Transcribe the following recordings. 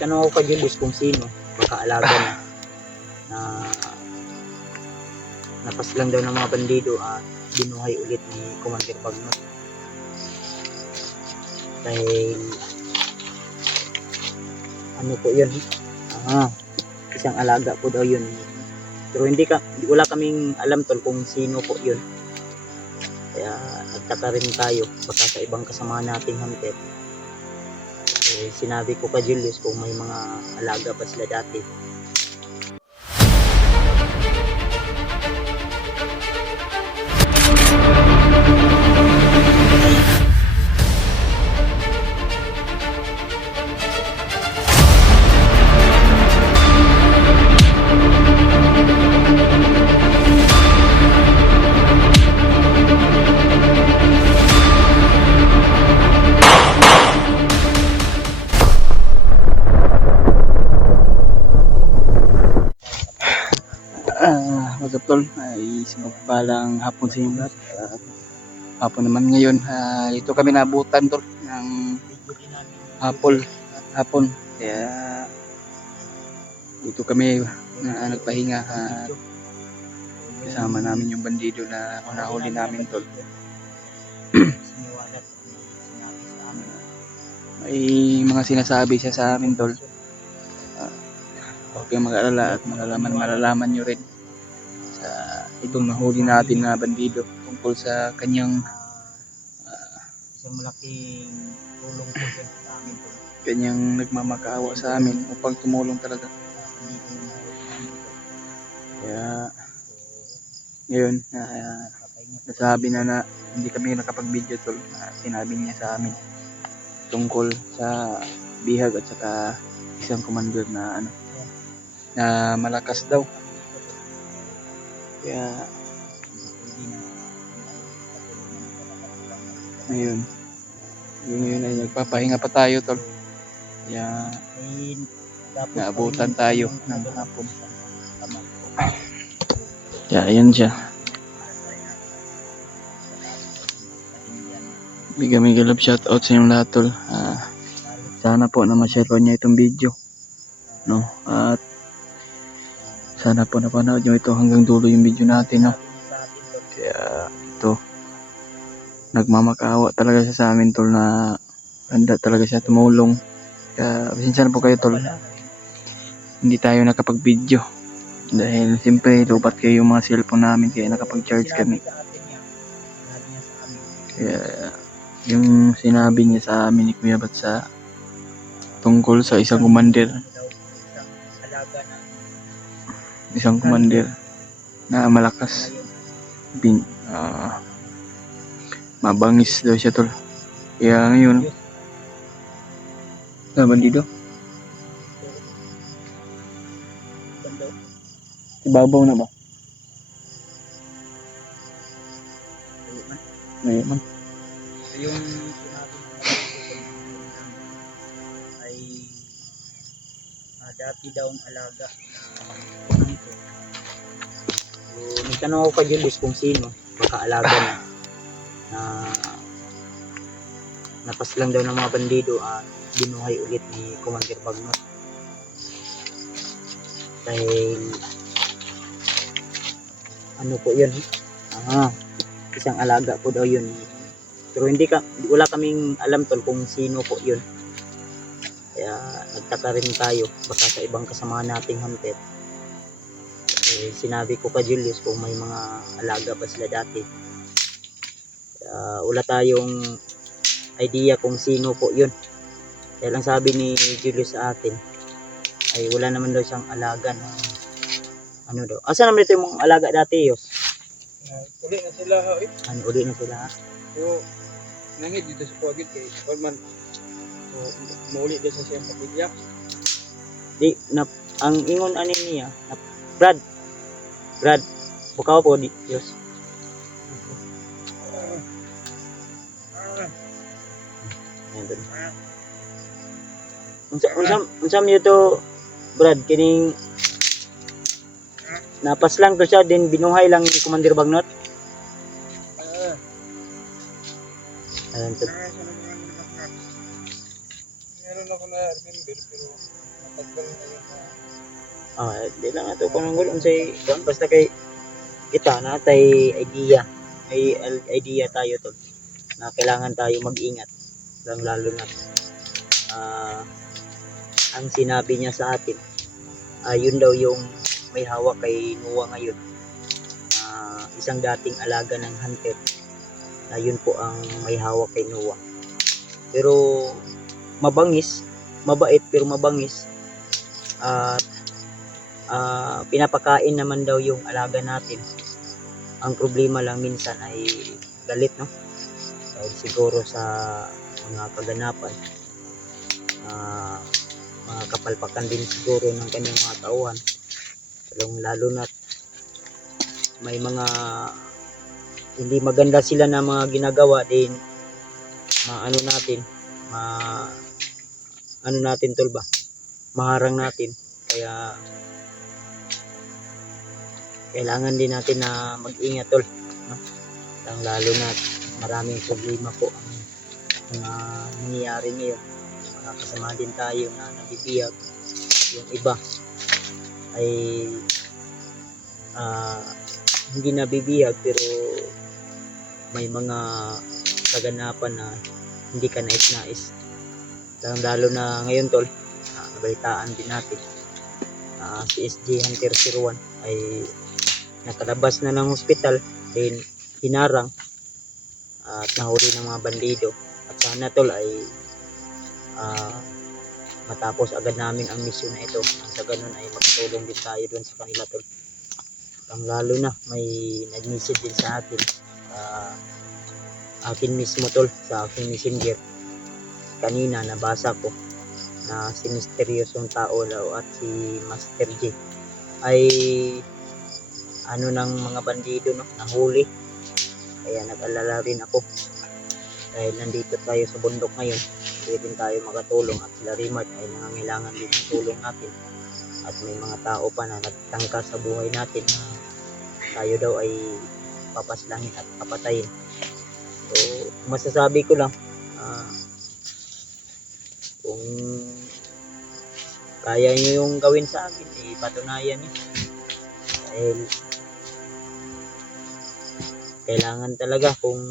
Tanong ako kay Julius kung sino makaalaga na napas lang daw ng mga bandido at binuhay ulit ni Commander Bagnot. Dahil ano po yun, isang alaga po daw yun, pero wala kaming alam tol kung sino po yun. Kaya nagtaka rin tayo, baka sa ibang kasama nating hunter. Sinabi ko kay Julius kung may mga alaga pa sila dati. What's up tol? Ay sumagpalang hapon sa inyo lahat. Hapon naman ngayon. Ito kami nabutan tol ng hapon. Kaya dito kami nagpahinga. Kasama namin yung bandido na nahuli namin tol. May mga sinasabi siya sa amin tol. Okay, mag-alala at malalaman nyo rin sa itong nahuli natin na bandido tungkol sa kanyang Isang malaking tulong po sa amin po. kanyang nagmamakaawa sa amin upang tumulong talaga. Kaya ngayon nasabi na hindi kami nakapag-video tol. Sinabi niya sa amin tungkol sa bihag at saka isang commander na na malakas daw. Kaya ngayon ay nagpapahinga pa tayo tol. Kaya naabutan tayo ng hapon. Kaya ayan siya. Mega love shoutout sa inyong lahat tol. Sana po na ma-share ko niya itong video, no? At sana po napanood nyo ito hanggang dulo yung video natin, no? Kaya ito, nagmamakaawa talaga siya sa amin tol, na handa talaga siya tumulong. Kaya pasensya na po kayo tol, hindi tayo nakapag-video dahil siyempre lupat kayo yung mga cellphone namin, kaya nakapag-charge kami. Kaya yung sinabi niya sa amin ni Kuya Batsa tungkol sa isang commander na malakas, mabangis daw siya tol. Kaya ngayon bandido ibabaw na ba ngayon man Yung sinabi ay dati daw ang alaga nito. So, nagtanong ako kay Julius kung sino makaalaga na napas lang daw ng mga bandido at binuhay ulit ni Commander Bagnot. Dahil ano po yun, isang alaga po daw yun, pero wala kaming alam tol kung sino po yun. Kaya nagtaka rin tayo, baka sa ibang kasama nating hunter. Sinabi ko kay Julius kung may mga alaga pa sila dati. Wala tayong idea kung sino po yun. Kaya lang sabi ni Julius sa atin ay wala naman daw siyang alaga na daw. Asa naman ito yung mga alaga dati, Yos? Uli na sila ha. Uli na sila. So, nangit dito sa Puagit kay Orman. So, mauli din sa siyang pamilya. Ang ingon niya, Brad, bukaw po, Yos. Unsam niyo to, Brad, kining napas lang to siya, din binuhay lang ni Commander Bagnot. Ayan to. Meron na ako na-remember, pero matagal na yun na. Di lang ato kung nang gulong say kuan basta kay kita na tay idea. May idea tayo tol na kailangan tayo mag-ingat lang lalo na ang sinabi niya sa atin yun daw yung may hawak kay Noah ngayon, isang dating alaga ng hunter na yun po ang may hawak kay Noah, pero mabangis, mabait pero mabangis at pinapakain naman daw yung alaga natin. Ang problema lang minsan ay galit, no? Dahil siguro sa mga kaganapan, mga kapalpakan din siguro ng kanyang mga tauhan, lalo na may mga hindi maganda sila na mga ginagawa din, ano natin, ano natin tol ba, maharang natin. Kaya kailangan din natin na mag-ingat tol, no? Lalo na maraming problema po ang mga nangyayari ngayon. Mga kasama din tayo na nabibiyag, yung iba ay hindi nabibiyag pero may mga kaganapan na hindi ka nais-nais. Lalo na ngayon tol, nabalitaan din natin si SG Hunter 01 ay nakalabas na ng hospital, then hinarang at nahuli ng mga bandido. At sana tol ay matapos agad namin ang misyon na ito. Sa ganun ay makatulong din tayo doon sa kanila tol. Lalo na may nag-message din sa atin, akin mismo tol, sa aking messenger kanina. Nabasa ko na si misteryosong tao daw at si Master J ay ano ng mga bandido, no, nahuli. Kaya nag-alala rin ako dahil nandito tayo sa bundok ngayon, hindi din tayo makatulong at sila Rimart ay nangangailangan din ng tulong natin. At may mga tao pa na nagtangka sa buhay natin na tayo daw ay papaslangin at papatayin. So masasabi ko lang, kung kaya nyo yung gawin sa akin, patunayan nyo. Dahil kailangan talaga, kung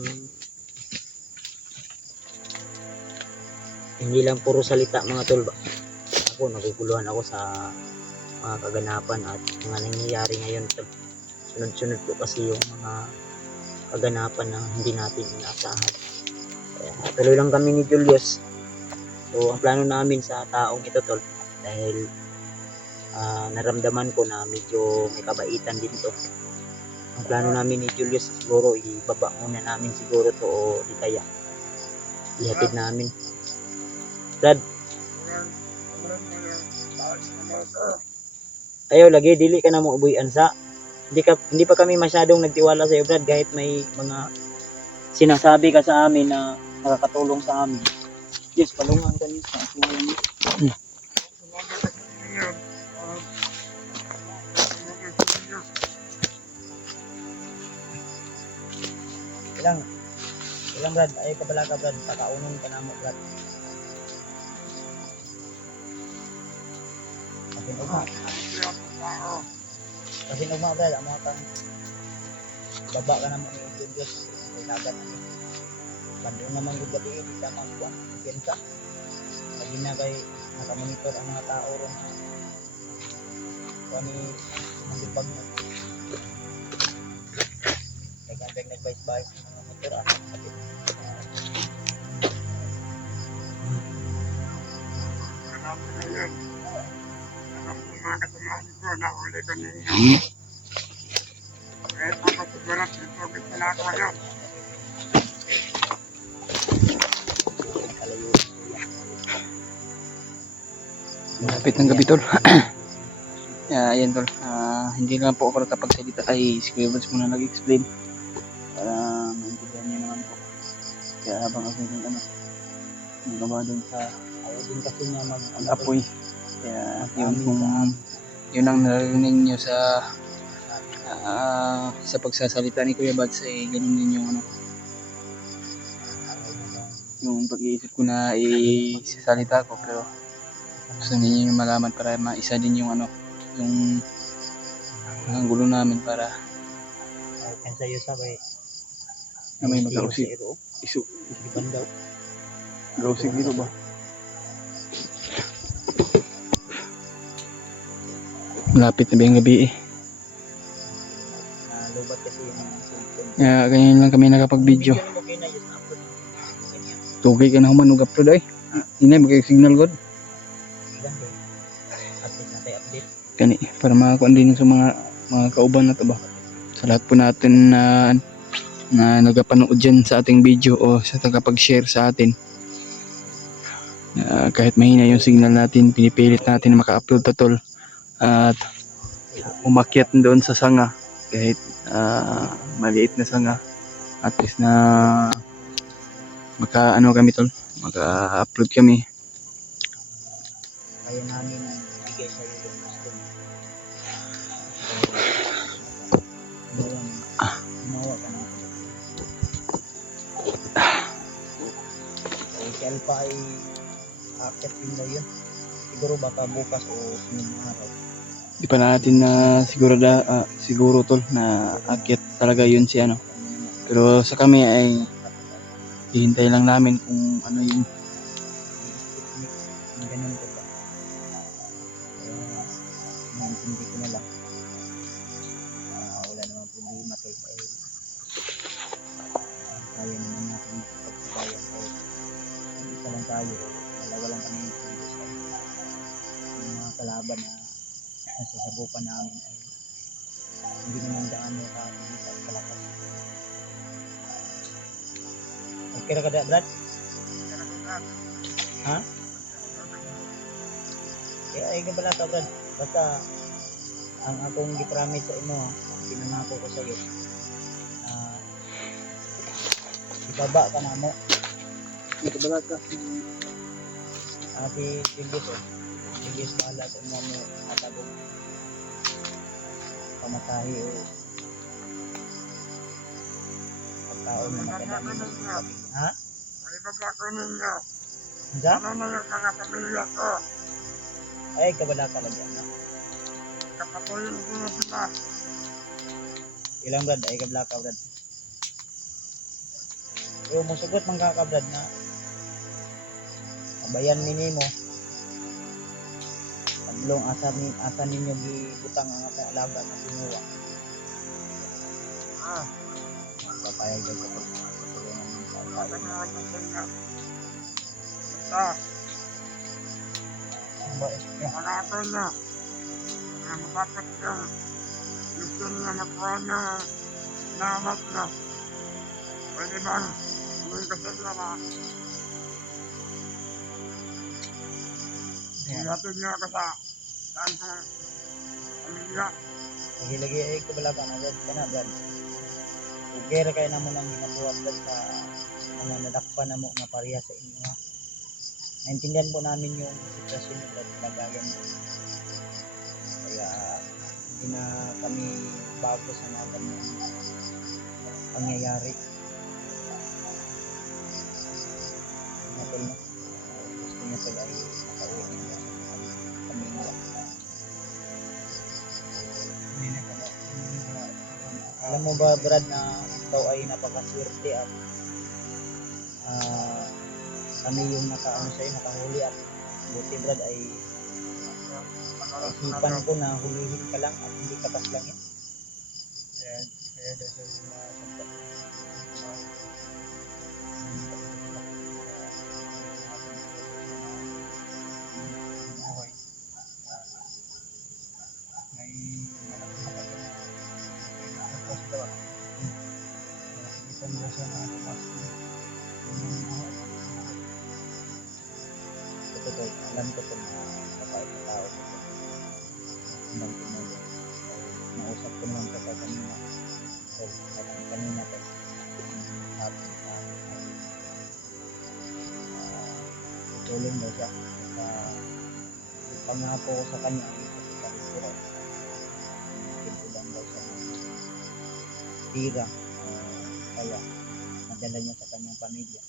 hindi lang puro salita mga tol ba. Ako naguguluhan ako sa mga kaganapan at mga nangyayari ngayon tol. Sunod-sunod po kasi yung mga kaganapan na hindi natin inaasahan. Kaya tuloy lang kami ni Julius. So ang plano namin sa taong ito tol, dahil naramdaman ko na medyo may kabaitan din to. Ang plano namin ni Julius siguro ibaba muna namin siguro to, o di kaya ihatid namin. Brad, ayaw lagi dili ka na mo ubuyan sa hindi pa kami masyadong nagtiwala sa iyo Brad, kahit may mga sinasabi ka sa amin na nakakatulong sa amin. Yes, palungan ka niyo sa akin. Ilang Brad, ay kabala ka Brad, pakaunon ka na mo Brad. Kasi nugma Brad, ang mga kang baba ka naman yung Diyos, may laban naman. Bandong naman yung gabi, hindi naman kuwan, piensa. Lagi na kay nakamonitor ang mga tao ron. Kuwan ni malipag na. Kaya nag-advise ng mga motor sakit. Mga kasamahan ko, nahuli ko ninyo. Kahit ako siguro dito, gitna ko yun. Malapit ng gabi tol. Ayan tol, hindi lang po ako nakapagsalita, ay si Kuya Vance muna nag-explain para maintindihan niyo naman po. Kaya habang ako yung nagawa dun sa Ayaw din kasi niya apoy. Kaya yun ang narinig nyo sa pagsasalita ni Kuya Vance, ay ganun din yung yung pag-iisip ko na isasalita ko, pero gusto ninyo malaman para maisa din yung yung ang gulo namin para Kan sayo sabay. na may mag-ausig. Iro. Isu, Iban daw. mag-ausig dito ba? Malapit na ba yung gabi eh. Lubat kasi yung cellphone. Kaya ganyan lang kami nakapag-video. Video mo kina just upload. Ganyan. Tugay ka na human ug upload ay. Inay magka-signal god. Ilan din. At least natin update. Kani para makakuan din sa mga kauban na to ba. Sa lahat po natin na nagapanood dyan sa ating video o sa tagapag-share sa atin. Kahit mahina yung signal natin, pinipilit natin na maka-upload na tol. At umakyat doon sa sanga kahit maliit na sanga, at least na kami tol, maka-upload kami. Kaya namin ang bigay sa iyo yung gusto mo. Gumawa ka ng si Alpha ay aakyat din daw yun. Siguro baka bukas o sunod araw. Di pa natin na siguro tol na akyat talaga yun si pero sa kami ay hihintay lang namin kung ano yung Ganun ko ba? Naintindi ko na lang. Wala namang problema tol. Kaya naman natin pagsabayan ko. Isa lang tayo. Dalawa lang kami yung mga kalaban na nasasabukan namin ay hindi naman gaano kakita at kalakas. Okay ra kada Brad? Ha? Kaya ay gabala ka Brad. Basta ang akong gipromise sa imo, pinangako ko sa iyo. Ibaba ka na mo. nakabalat ka. Si Tigis Tigis bahala sa mo matabong pamatahi o pagkaon na makadami mo. Ha? Ibaba ko ninyo. Handa? Ano na yung mga pamilya ko? Ay, kabala ka lang yan. Kapatuloy ko na sila. Ilang Brad? Ay, kabala ka Brad. Pero musugot man ka Brad na abayan minimo. Tablong asa ninyo gibutang ang akong alaga na sinuwa. Papayag daw sa pagtulungan ng Ano pagkain. na yung sila. Basta, hanapin na. Mga mapapit yung gusto niya nakuha ng namat na. Pwede bang gawin ko sila na ihatid niyo ako sa saan kong pamilya. Lagi ay kabala ka na Brad. Kana Brad. Ugera kayo na mo nang ginabuhat Brad sa mga nadakpan na mo nga pareha sa inyo ha. Naintindihan po namin yung sitwasyon nyo Brad. Lagayan mo. Kaya hindi na kami bago sa mga ganyan pangyayari. Natol no? Gusto niya pala ay makauwi niya sa pamilya. Alam mo ba Brad na ikaw ay napakaswerte at kami yung nakahuli at buti Brad ay isipan ko na hulihin ka lang at hindi ka paslangin. Kaya daw sa mga alam ko po na mabait na tao ko po. Hanggang tumulong. Nausap ko naman po kanina. So, kanina po. Hapon sa tulong daw siya. At pangako ko sa kanya ay ipagkakalin ko raw. Pintulang daw siya ng tira. Kaya madala niya sa kanyang pamilya.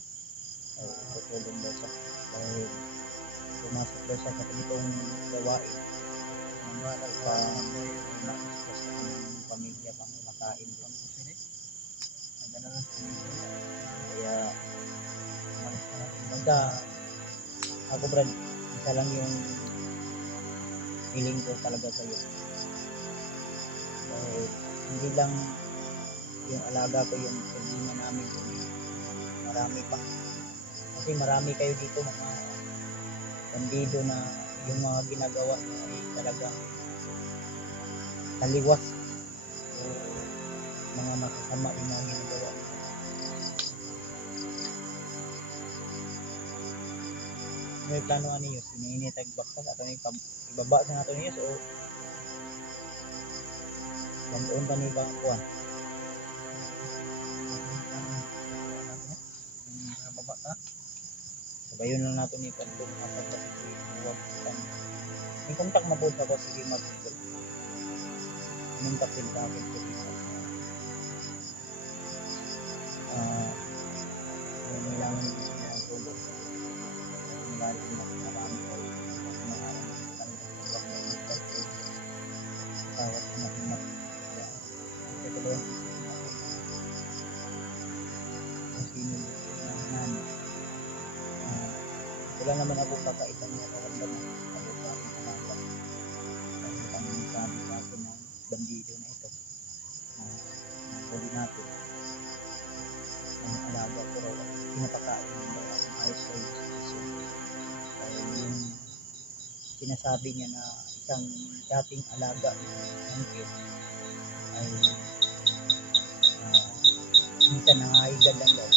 tutulong daw siya dahil pumasok daw siya sa ganitong gawain para ma-stress sa kanyang pamilya pang makain din. Kaya basta ako Brad, isa lang yung feeling ko talaga sa'yo. Dahil hindi lang yung alaga ko yung problema namin, kundi marami pa. Kasi marami kayo dito mga bandido na yung mga ginagawa nyo ay talagang taliwas o mga masasama yung mga ginagawa nyo. May plano ano yun, sininitag baktas ato ni ibaba sa nato niya o landoon ba ni bang kuwan? Baba ta. Sabayon lang nato ni Panto mga pagkakit huwag kita. May kontak mabod ako sige mag-google. Kontak din sa akin sige kung kailangan nyo siya ng tulong. Marami ko mga tawag na naman kasi dalawang isip na kung sino naman wala naman ako kakaibang niya karamdaman ako sa aking alaga kasi ang sabi sa akin ng bandido na ito huli natin ang alaga ko raw pinapakain ng daw ang ayos sa iyo dahil yung sinasabi niya na isang dating alaga ng angkit ay minsan nangahigad lang daw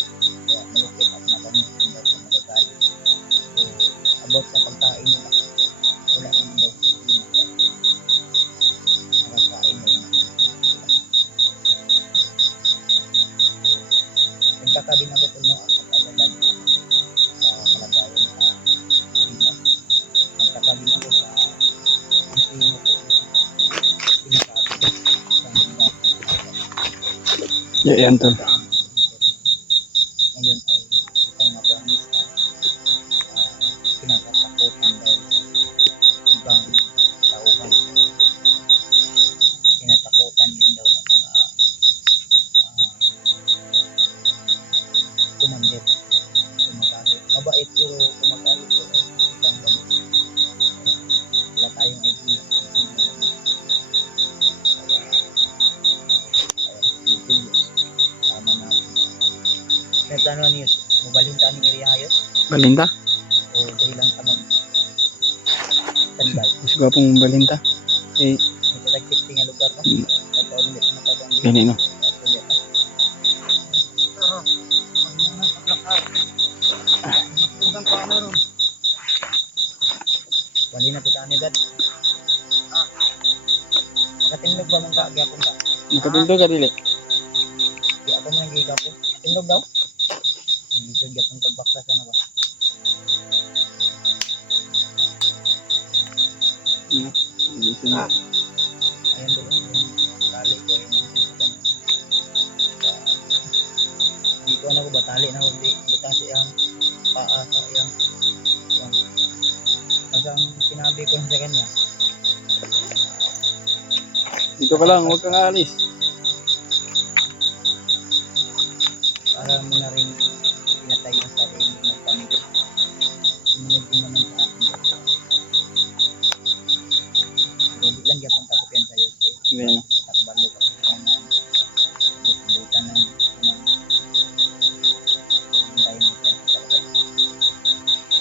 kaya malupit at napansin daw kung magagalit so about sa pagkain nila wala naman daw problema dahil nakakain daw naman sila nagkakabin ako tuno at alala din ako sa kalagayan sa Pinas nagkakabin ako sa ang sino ko sinasabi isang dating alaga Yan tol. ngayon ay isang mabanis na kinakatakutan dahil ibang tauhan kinatakutan din daw ng mga kumandir kumagalit mabait pero kumagalit po ay isang ganit wala tayong idea kung sino naman kaya serious tama natin may plano niyo mabalhin ta ning area hayos Balinta? o dahil lang ta mag standby Mas gwapong balinta. Eh, ito nag-safety nga lugar no kapag ulit nakabang gani no. Wali na po tani dad. Nakatingnog ba mong gyapon ka? Nakatulog ka dili. Di ako man gigapon. Tingnog daw? Hindi ko gyapon pagbaklas na ba? Listen na. Ayan doon yung tali ko yung hindi ko na ko ba tali na hindi butang siyang paa sa iyang yan. Kasi ang sinabi ko sa kanya Dito ka lang, huwag kang aalis. para mo na rin pinatay yung sarili ng pamilya. Sumunod din naman sa akin. Hindi lang gyapon ka ko pen sa'yo. Ganyan. Nakabalo ka. Butan ng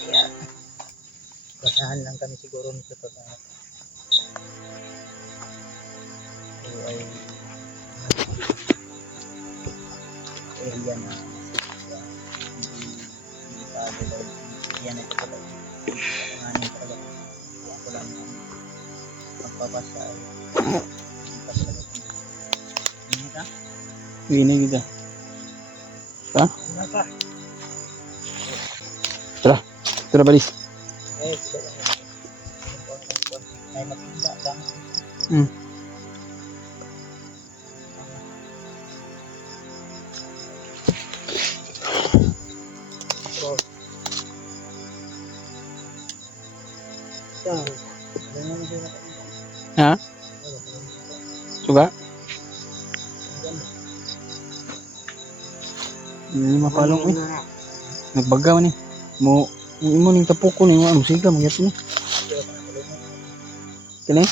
kaya basahan lang kami siguro nito pag ay area na hindi tago daw yan ito talaga panganin talaga ako lang magpapasa ay hindi pa talaga hindi ka? Gini kita. Ha? Hindi ka? Tara balis. Eh, may maganda lang. So, Ha? Suga? Mapalong eh. Nagbagaw ni. Mo ning tapuko ni ano siga magyat ni. Kini?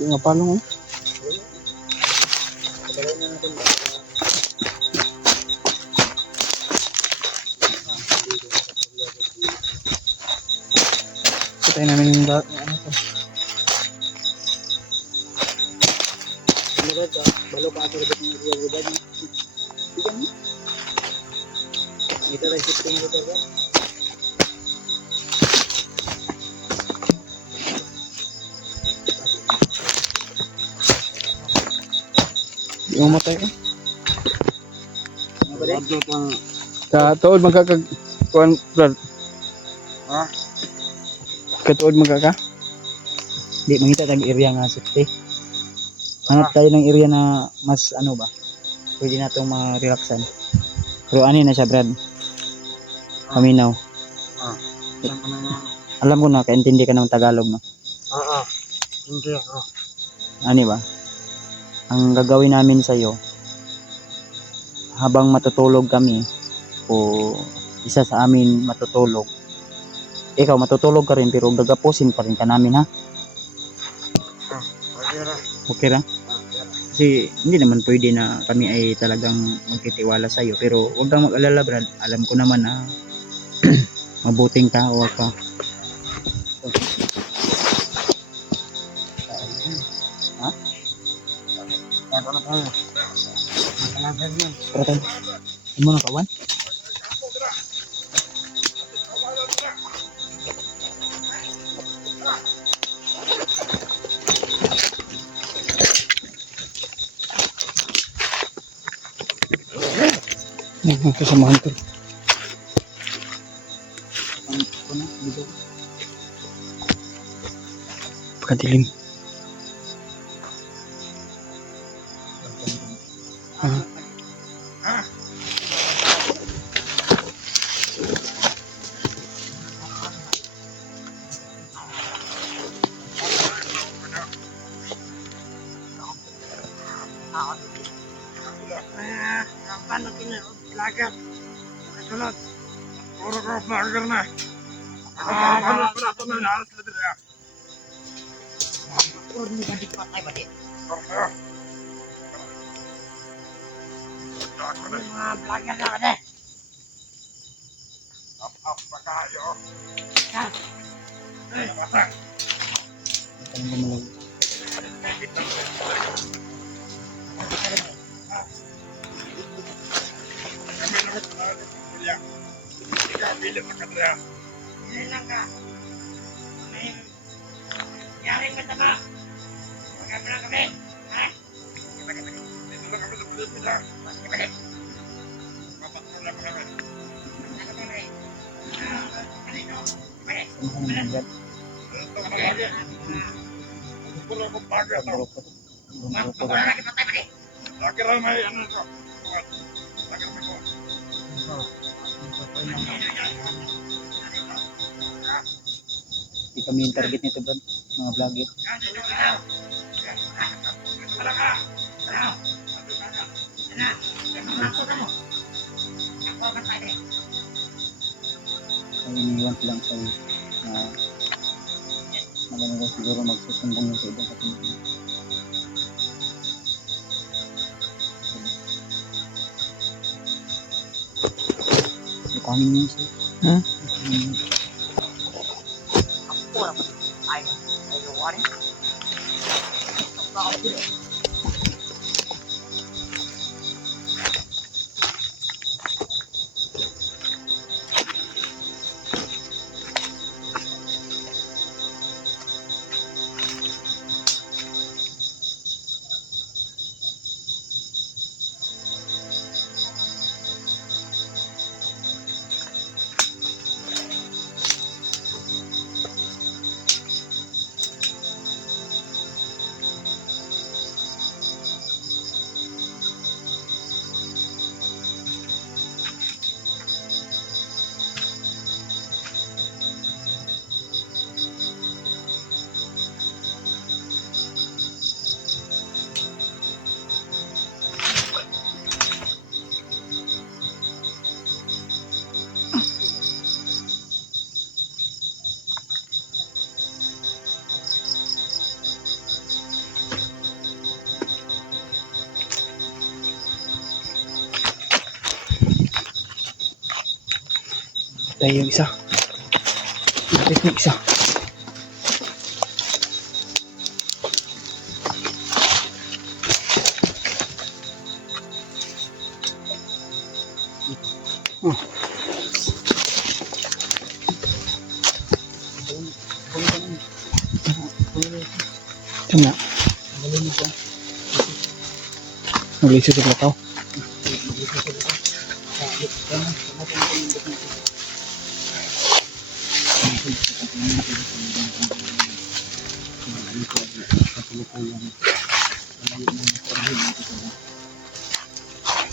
Di mapalong eh. Patay namin yung ano to. Balo pa ako ng area ko ba? Ito rin shifting ko ba? Di mamatay eh. Ano ba rin? Sa tuod magkakag kuan brad. Ha? Katuod magkaka. Di mangita tag area nga safety. Hanap tayo ng area na mas ano ba? Pwede na itong ma-relaxan. Pero ano na siya, Brad? Paminaw. Alam ko na, kaintindi ka ng Tagalog, no? Oo. Hindi ako. Ano ba? Ang gagawin namin sa'yo, habang matutulog kami, o isa sa amin matutulog, ikaw matutulog ka rin, pero gagapusin pa rin ka namin, ha? Okay na. Okay lang? Kasi hindi naman pwede na kami ay talagang magtitiwala sa'yo. Pero huwag kang mag-alala, Brad. Alam ko naman na mabuting tao ka. Ha? Ako na tayo. Masalagan mo. Tara tayo. Ano mo na kawan? Kasamahan ko. Pagkadilim. Paano kinalagat? Sunod. Puro ko mager na. Paano ito na inalas na dito? Puro ni ganti patay ba di? Ako na. Mga vlogger na ka de. Up pa kayo. Ha? Eh, matang. Kami na ito na pamilya. Ikaw, pilit na ka dyan. Hindi lang ka. May yaring mataba. Huwag ka pala kami. Ha? Dito na kami sa Pilipinas. Papatrol na kami. Ito ka na lagi. Puro akong baga ito. Lagi rin may ano ito. Lagi rin may Hindi kami yung target nito, Brad. Mga vlogger. Ay iniwan lang sa maganda daw siguro magsusumbong yung sa ibang katulad. Lukangin mo yun siya. Ha? Patay yung isa. Patay yung isa. Tama. Nagliso sa plakaw.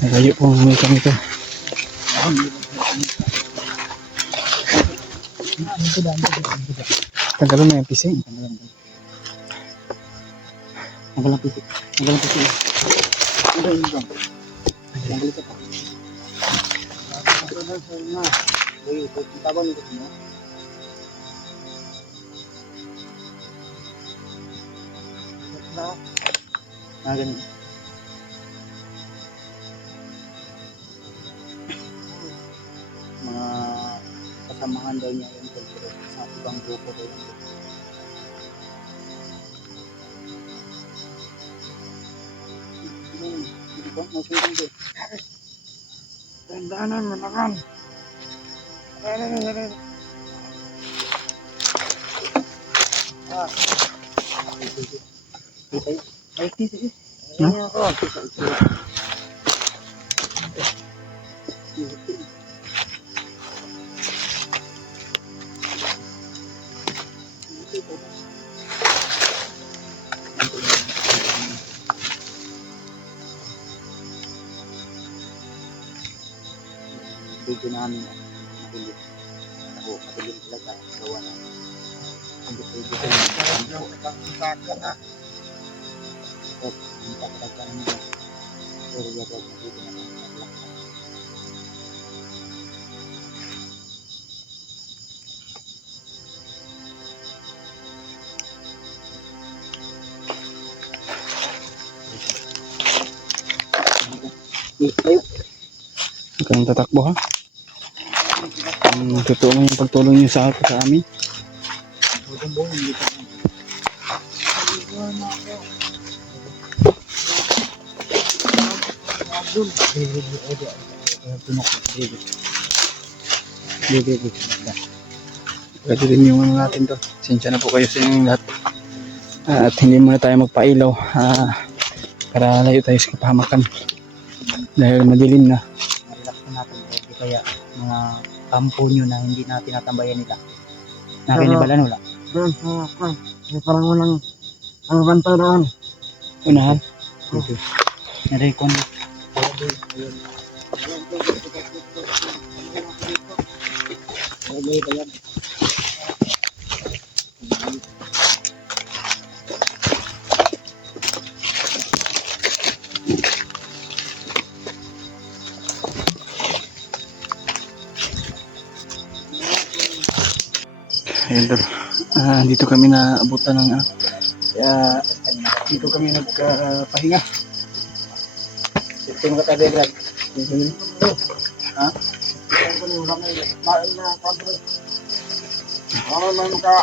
Nalayo po ang mga kami ito. Tanggalon na yung pising. Tanggalan pisi. Tanggalan pisi. Tanggalan ito. Tanggalan ito pa. Uy, tabang ito mo. Ganun. Mga kasamahan daw niya yung pero sa ibang grupo daw yung Tandaanan mo naman. Video namin madilim. Ako, madilim talaga. Gawa na. Hindi pwede ko yung hindi pa talaga naman. Pero yagag na dito naman. Tayo. Huwag kang tatakbo ha. Totoo mo yung pagtulong niyo sa amin. Pwede rin yung ano natin to. Sensya na po kayo sa inyong lahat. At hindi muna tayo magpailaw. Para layo tayo sa kapahamakan. Dahil madilim na. Relax na natin. Hindi kaya mga kampo nyo na hindi na tinatambayan nila. Nakinibalan wala. Doon sa ako. May parang walang ang bantay doon. Unahan. Okay. Narekon. Ayun tol. Dito kami naabutan ng kaya dito kami nagpahinga. Ito mga tabi, Brad. Ha? Ano man ka,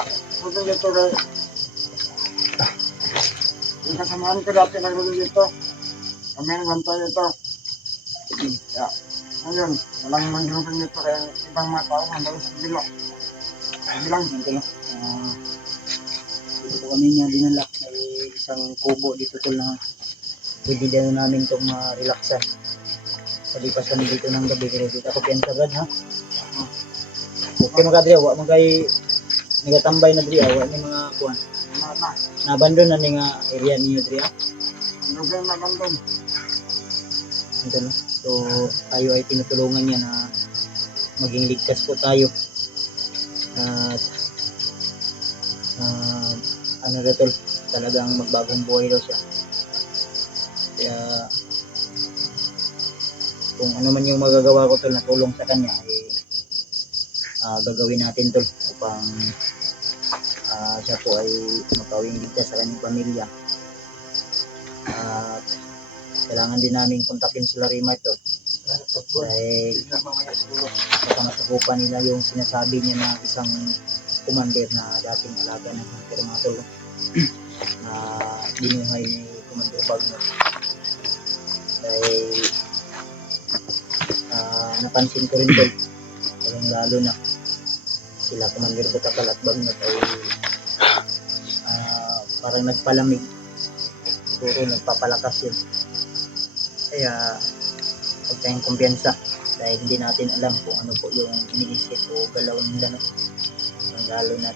putong dito kay yung kasamaan ko dati naglulong dito. Kami nagbantay dito. Ya. Ngayon, walang manggrupan dito kaya ibang mga tao nandang sa bilo. Bilang Ito no. Ito kami niya dinala. May isang kubo dito tol na pwede din namin itong relaxan. Palipas kami dito ng gabi. Pero dito ako piyan ka, Brad, ha? Okay mga kadri, wak magay nagatambay na dri, wak ni mga kuwan. na. Nabandon na ni nga area niyo dri, ha? Lugar na bandong. Ito no. So tayo ay tinutulungan niya na maging ligtas po tayo. At ano na tol, talagang magbagong buhay daw siya. Kaya kung ano man yung magagawa ko tol na tulong sa kanya gagawin natin tol upang siya po ay makawing ligtas sa kanyang pamilya. At kailangan din namin kontakin sila Rimar tol Dahil baka masubukan nila yung sinasabi niya na isang commander na dating alaga ng Hunter mga tol na binuhay ni Commander Bagnot. Dahil napansin ko rin tol, lalo na sila Commander Butakal at Bagnot ay parang nagpalamig, siguro nagpapalakas yun. Kaya huwag tayong kumpiyansa dahil hindi natin alam kung ano po yung iniisip o galaw nila, no? Lalo na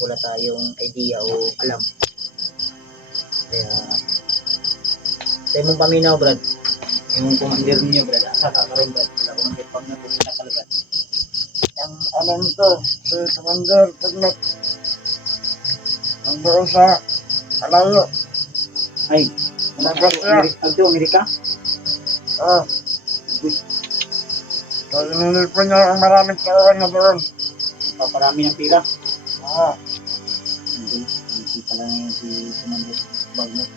wala tayong idea o alam. Kaya sa imong paminaw Brad, yung commander niyo Brad, asa ka rin Brad, wala ko nang pag na po pinakalaga. Ang alam ko, si Commander Bagnot, nandoon sa Alayo. Ay, Amerika? Ah. So, inilipon niya ang maraming tao na doon. Paparami ng pila. Ah. Hindi pala ngayon si Commander Bagnot.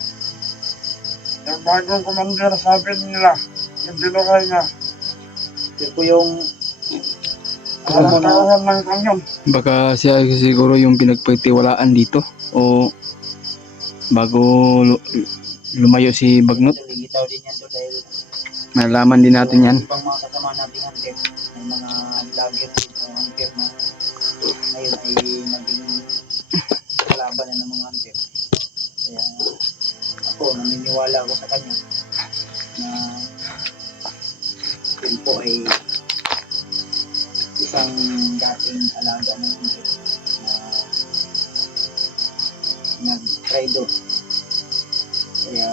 Yung bagong commander, sabi nila, yung binuhay niya, Ito po yung walang tauhan ng kanyon. Baka siya siguro yung pinagpagtiwalaan dito o bago lumayo si Bagnot. Ligitaw din yan doon dahil Nalaman din natin yan. pang mga kasama nating hunter, may mga vlogger din o hunter na ngayon ay naging kalaban na ng mga hunter. Kaya ako, naniniwala ako sa kanya na yun po ay isang dating alaga ng hunter na nag-traitor. Kaya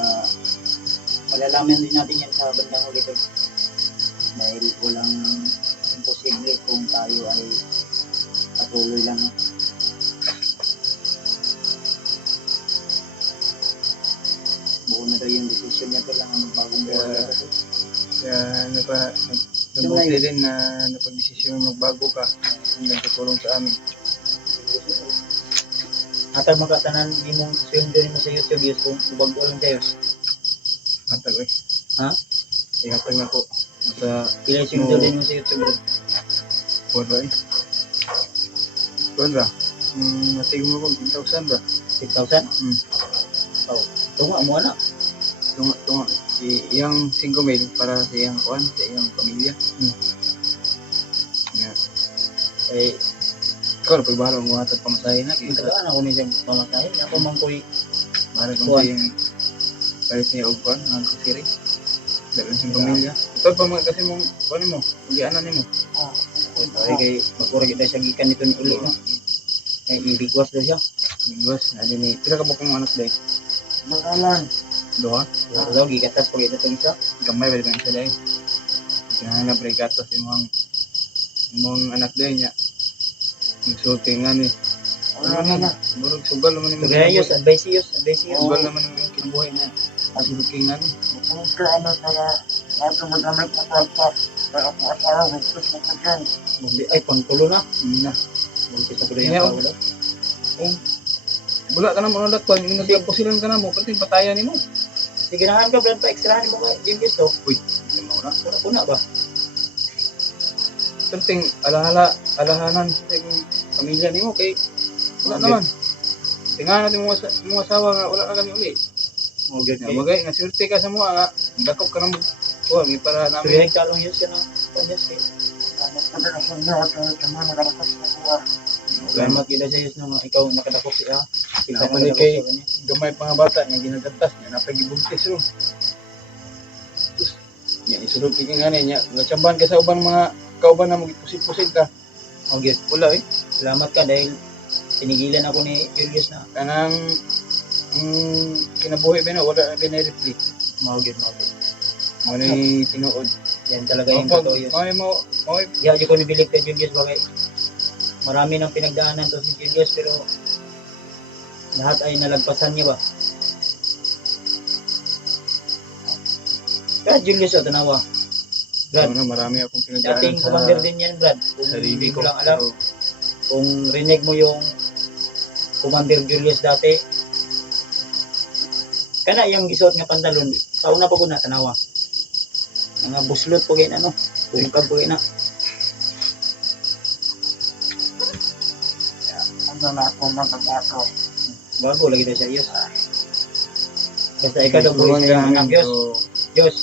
malalaman din natin yan sa bandang huli tol. Dahil walang imposible kung tayo ay patuloy lang. No? Buo na daw yung desisyon niya tol lang ang magbagong buhay. Kaya nabuti din na napag-desisyon magbago ka. Nagtutulong sa amin. Atag makatanan di mong sweldo mo sa YouTube yes kung bago lang tayo. Hatag eh. Ha? Ihatag na po. Sa Pila yung sweldo din mo sa YouTube bro? Kuwan ba eh. Kuwan ba? Matig mo kong 10,000 ba? 6,000? Oh, tunga mo na. Tunga. Iyang 5 mil para sa iyang kuwan, sa iyang pamilya. Yeah. Eh, Ikaw na pagbahala mo hatag pamasahin na. yung tagaan ako niya pamatahin. Ako man ko'y Bahala kung Kuwan. sa iyang palit niya o kuwan, mga kusiri. Dalang siyang pamilya. Ito pa mga kasi mong kuwan mo, ulianan ni mo. ay kay makurag ito siya gikan nito ni Uli no. Ay ibigwas daw siya. Mingwas, ano ni, pila ka mo kung anak dahi? Makalang. Doha? Wala daw gigatas pag ito itong isa. Gamay ba ito isa dahi? Kaya nga bregatas imong anak dahi niya. Nagsulti nga ni. Wala na. Murag sugal naman yung Kaya advice yus. Sugal naman yung kinabuhay niya. Nagsulti nga ni. Mukhang ka ano para natin magamit na kwarta. Kaya ako asawa, bugtis mo ko dyan. Ay pangtulo na. Na. Buntis na ko daw Yeah. yung tao daw. Wala ka na mga lakwan, yung naglaposilan ka na mo, pati patayan ni mo. Sige nahan ka Brad pa ekstrahan mo ka yung gusto. Hindi mo na. Kuna ba? Something, alahanan sa yung pamilya ni mo, kay wala Okay. naman. Tingnan natin mga asawa nga, wala ka kami uli. Oh good Nga, magay, nga surte ka sa mga nga, dakop ka na mo. May para namin. Tuwing talong yus yan ang panyas kay. Sabi ka sa inyo, at kama nakalakas na kuha. Salamat kita sa yus na ikaw nakadakop siya. Kita Napalik mo nakadakop kay- sa kanya. Gamay pa nga bata, nga ginagantas, nga napagibuntis ro. Nga, isulog ka nga niya, nga tsambahan ka sa ubang mga kauban na magpusit-pusit ka. Oh good. Wala eh. Salamat ka dahil tinigilan ako ni Julius na. Kanang kinabuhi ba na, wala na binirepli. Mahugid. Mo na yung tinuod. Yan talaga yung Pag, totoo yus. mo, Di ko nibilig kay Julius bagay. Marami nang pinagdaanan to si Julius pero lahat ay nalagpasan niya ba? Kaya Julius o tanawa. Brad, marami akong pinagdaanan dating commander din yan Brad. Kung sarili hindi ko ko lang alam. pero Kung rinig mo yung Commander Julius dati, kana yung gisuot nga pantalon, sa una pa ko na tanawa. Mga buslot po gina no. Bungkag po gina. Ano na ako magkabako. Bago lagi daw siya, Yos. Basta ikaw daw buhay sa kanyang anak, Yos. Yos.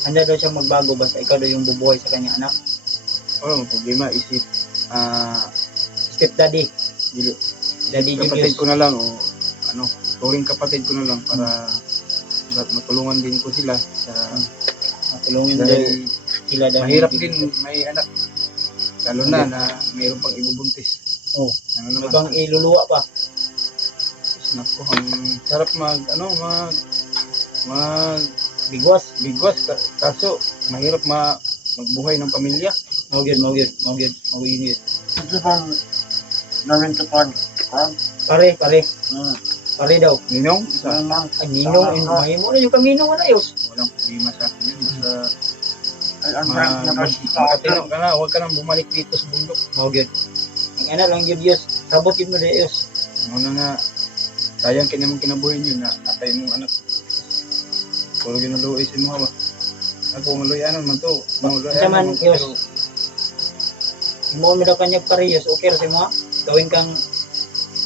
Handa daw siya magbago basta ikaw daw yung bubuhay sa kanyang anak. Oh, problema isip Step daddy. dili Daddy kapatid Julius. ko na lang o ano, turing kapatid ko na lang para matulungan din ko sila sa Matulungin daw dahil sila daw. mahirap din may anak lalo na mayroon pang ibubuntis. Oh, Ano may naman? bang iluluwa pa. Naku, ang sarap mag Bigwas. bigwas kaso mahirap magbuhay ng pamilya. Mawgyud yun. Hindi bang gawin ko pag kwan? Pare. Hmm. Pare daw. Ninong, isa, Ano lang? Ay, ninong. Mahimo na yung kaninong na, Yos. walang problema sa akin yun. Basta Ay, ang brand na kasi sa akin. makatino ka na, huwag ka nang bumalik dito sa bundok. Mawgyud. Ang ana lang yun, Yos. Sabot yun mo na, Yos. Ano na nga, sayang kinamang kinabuhin yun na atay mong anak. Puro ginuluoy si mo ba? Ako maluyanan man to. Saman, Yos. Mo daw kanya pare, Yos. Okay ra si mo, ha? Gawin kang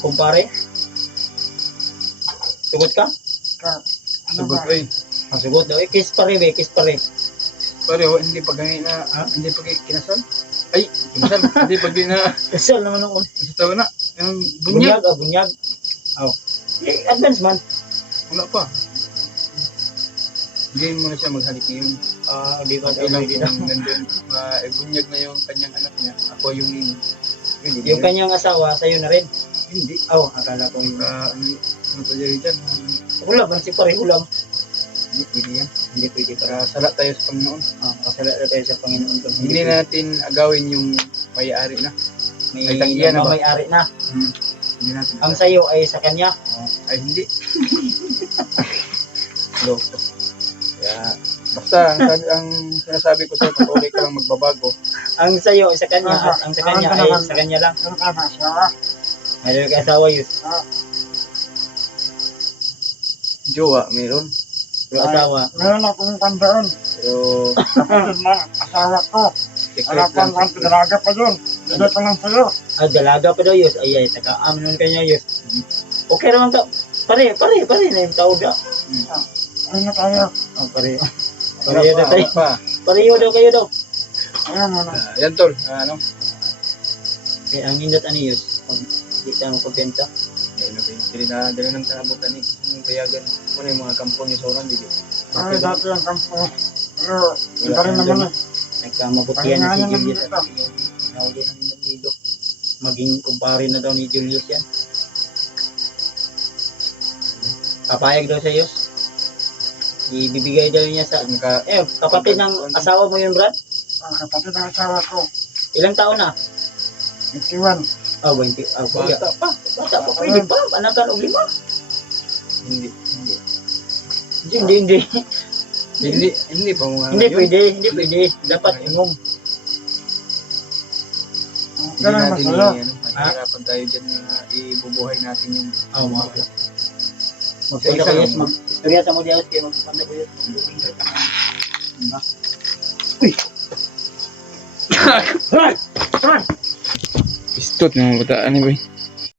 kumpare. Sugot ka? Ano Sugot ba? ko eh. Sugot daw. Kiss pare, be. Kiss pare. Pareho, hindi pag hindi pag kinasal. Ay, kinasal. Hindi pag na, Kasal naman noon. ito na. Yung bunyag. Bunyag. Oh. Advance man. Wala pa. Hindi mo na siya maghalik ngayon. Di ba? Okay lang kung nandun. Bunyag na yung kanyang anak niya. Ako yung ninong. Yung kanyang asawa, sa'yo na rin. Hindi. Oh, akala ko yung... Ano pa dyan dyan? Ulam, man si pare ulam. Hindi pwede yan. Hindi pwede para Sala tayo sa Panginoon. kasala na tayo sa Panginoon. Kung Hindi natin agawin yung may-ari na. may may tanggihan na ba? may-ari na. Hindi natin. Ang sayo ay sa kanya. Ay hindi. Loko. Kaya, basta ang sinasabi ko sa patuloy ka lang magbabago. Ang sayo ay sa kanya at ang sa kanya ay sa kanya lang. Ano ka ba siya? Mayroon ka asawa, Yus. Jowa, meron. Pero asawa. Meron akong pandoon. Pero, Kapatid man, asawa ko. secret Wala lang. pang dalaga pa yun. Bigay ko lang sa'yo. Dalaga pa daw, Yus. Ay, taka nun kanya, Yus. Okay naman ka. Pare na yung tawag ka. Ay na tayo. Oh, pare. Wala Pareho pa, daw tayo. wala pa. Pareho daw kayo daw. Ayan mo na. Yan tol, ano? Kaya ang indot ani, Yus. Pag di tayo magpapenta. Dili na ng tanabutan ni yung payagan. Muna yung mga kampong yung sauran, dili. Ay, dati ang kampo. Pero, iba rin naman eh. Nagkamabutihan na si Pahingahan Julius. naman Nahuli na ng dito. Maging kumpare na daw ni Julius yan. Papayag daw sa Diyos. Ibibigay daw niya sa... kapatid ng asawa mo yun, Brad? Ang kapatid ng asawa ko. Ilang taon na? 51. Oh, 20. Oh, bata pa. Bata pa. Pwede pa. Anakan o 5. Hindi. Hindi. Hindi pa mga Hindi pwede. Dapat ingong. Hindi Ganun ba natin sa'yo? mahirapan tayo dyan na ibubuhay natin yung Oh, mga. Magpunta ko yes. Istorya sa mo diyan kaya magpunta ko yes. Istot ng bataan ni boy.